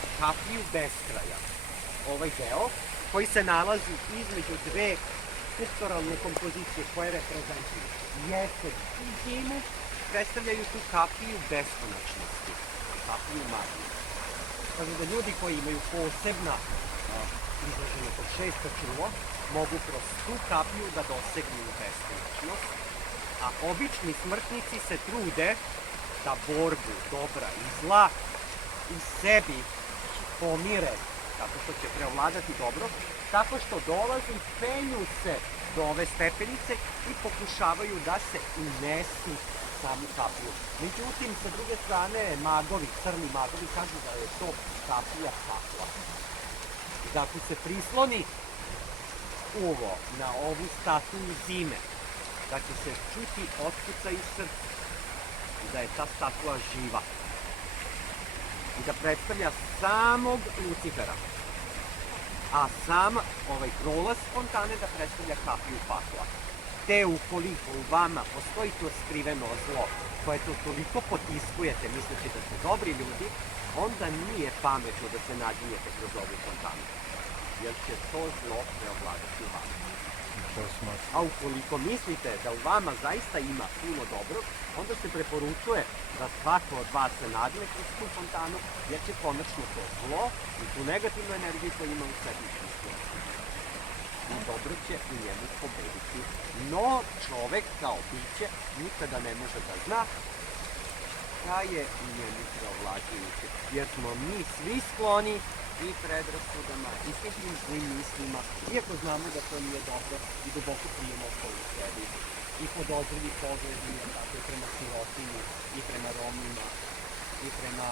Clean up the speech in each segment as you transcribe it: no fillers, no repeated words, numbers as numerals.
su kapiju beskraja. Ovaj deo koji se nalazi između dve strukturalne kompozicije koje reprezentuju jesen i zimu, predstavljaju tu kapiju beskonačnosti, kapiju magije. Kaže da ljudi koji imaju posebna izraženo kod šesto čulo, mogu kroz tu kapiju da dosegnu beskonačnost, a obični smrtnici se trude da borbu dobra i zla u sebi pomire, tako što će preovladati dobro, tako što dolaze i penju se do ove stepenice i pokušavaju da se unesu u samu kapiju. Međutim, sa druge strane, magovi, crni magovi, kažu da je to kapija pakla. Da ako se prisloni uvo na ovu statую zime, da će se čuti otkuca iz srca i da je ta statua živa i da predstavlja samog Lucifera, a sam ovaj prolaz fontane da predstavlja kapiju pakla. Te ukoliko u vama postoji to skriveno zlo koje to toliko potiskujete misleći da ste dobri ljudi, onda nije pametno da se naginjete kroz ovu fontanu, jer će to zlo preovladati u vama. A ukoliko mislite da u vama zaista ima puno dobro, onda se preporučuje da svako od vas se nagne kroz tu fontanu, jer će konačno to zlo i tu negativnu energiju koju ima u sebi isključiti. I dobro će u njemu pobediti. No, čovek kao biće nikada ne može da zna šta je u njemu preovlađujuće, jer smo mi svi skloni i predrasudama, i svim zlim mislima, iako znamo da to nije dobro i duboko krijemo okolo sebi. I podozrivi pogledi, tako i prema sirotinji, i prema Romima, i prema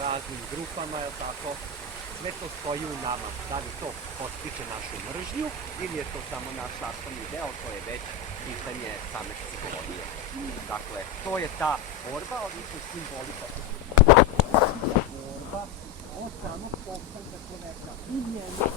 raznim grupama, je tako? Sve to stoji u nama. Da li to podstiče našu mržnju ili je to samo naš sastavni deo, to je već pitanje same psihologije. Dakle, to je ta borba, odnosno simbolika. Borba od samog postanka čoveka. I njemu